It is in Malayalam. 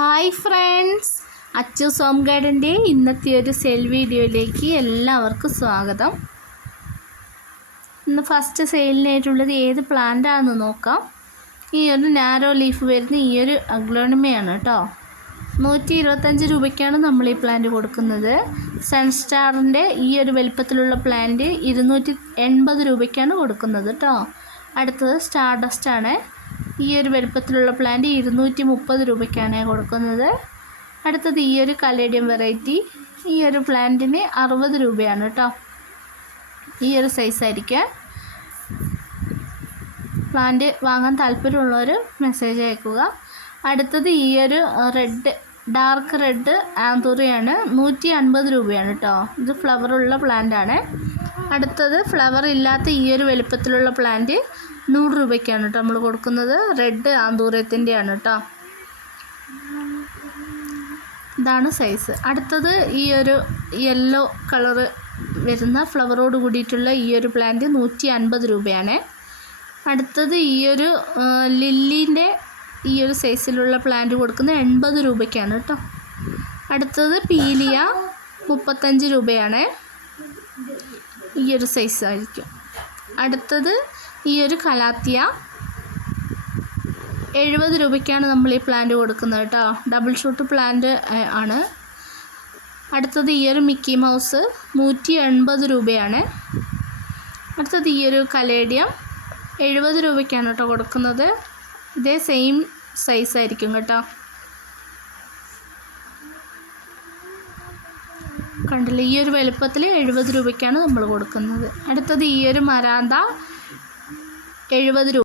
ഹായ് ഫ്രണ്ട്സ് അച്ചു സോം ഗൈഡന്റെ ഇന്നത്തെ ഒരു സെൽ വീഡിയോയിലേക്ക് എല്ലാവർക്കും സ്വാഗതം. ഇന്ന് ഫസ്റ്റ് സെയിലിനായിട്ടുള്ളത് ഏത് പ്ലാന്റാണെന്ന് നോക്കാം. ഈ ഒരു നാരോ ലീഫ് വരുന്ന ഈ ഒരു അഗ്ലോണിമയാണ് കേട്ടോ നൂറ്റി ഇരുപത്തഞ്ച് രൂപയ്ക്കാണ് നമ്മൾ ഈ പ്ലാന്റ് കൊടുക്കുന്നത്. സൺസ്റ്റാറിന്റെ ഈ ഒരു വലിപ്പത്തിലുള്ള പ്ലാന്റ് ഇരുന്നൂറ്റി എൺപത് രൂപയ്ക്കാണ് കൊടുക്കുന്നത് കേട്ടോ അടുത്തത് സ്റ്റാർ ഡസ്റ്റാണ് ഈ ഒരു വലുപ്പത്തിലുള്ള പ്ലാന്റ് ഇരുന്നൂറ്റി മുപ്പത് രൂപയ്ക്കാണ് കൊടുക്കുന്നത്. അടുത്തത് ഈ ഒരു കലേഡിയം വെറൈറ്റി ഈ ഒരു പ്ലാന്റിന് അറുപത് രൂപയാണ് കേട്ടോ ഈ ഒരു സൈസായിരിക്കാം പ്ലാന്റ് വാങ്ങാൻ താല്പര്യമുള്ളവർ മെസ്സേജ് അയക്കുക. അടുത്തത് ഈ ഒരു റെഡ് ഡാർക്ക് റെഡ് ആന്തൂറിയാണ് നൂറ്റി അൻപത് രൂപയാണ് കേട്ടോ ഇത് ഫ്ലവറുള്ള പ്ലാന്റ് ആണ്. അടുത്തത് ഫ്ലവർ ഇല്ലാത്ത ഈ ഒരു വലുപ്പത്തിലുള്ള പ്ലാന്റ് നൂറ് രൂപയ്ക്കാണ് കേട്ടോ നമ്മൾ കൊടുക്കുന്നത്. റെഡ് ആന്തൂരത്തിന്റെയാണ് കേട്ടോ ഇതാണ് സൈസ് അടുത്തത് ഈ ഒരു യെല്ലോ കളറ് വരുന്ന ഫ്ലവറോട് കൂടിയിട്ടുള്ള ഈ ഒരു പ്ലാന്റ് നൂറ്റി അൻപത് രൂപയാണ്. അടുത്തത് ഈ ഒരു ലില്ലിന്റെ ഈ ഒരു സൈസിലുള്ള പ്ലാന്റ് കൊടുക്കുന്നത് എൺപത് രൂപയ്ക്കാണ് കേട്ടോ അടുത്തത് പീലിയ മുപ്പത്തഞ്ച് രൂപയാണ്. ഈ ഒരു സൈസ് ആയിരിക്കും. അടുത്തത് ഈ ഒരു കലാത്തിയ. എഴുപത് രൂപയ്ക്കാണ് നമ്മൾ ഈ പ്ലാന്റ് കൊടുക്കുന്നത് കേട്ടോ. ഡബിൾ ഷൂട്ട് പ്ലാന്റ് ആണ്. അടുത്തത് ഈ ഒരു മിക്കി മൗസ് നൂറ്റി എൺപത് രൂപയാണ്. അടുത്തത് ഈ ഒരു കലേഡിയം എഴുപത് രൂപയ്ക്കാണ് കേട്ടോ കൊടുക്കുന്നത്. ഇതേ സെയിം സൈസ് ആയിരിക്കും കേട്ടോ. കണ്ടില്ല ഈ ഒരു വലുപ്പത്തിൽ എഴുപത് രൂപയ്ക്കാണ് നമ്മൾ കൊടുക്കുന്നത്. അടുത്തത് ഈ ഒരു മരാന്ത എഴുപത് രൂപ.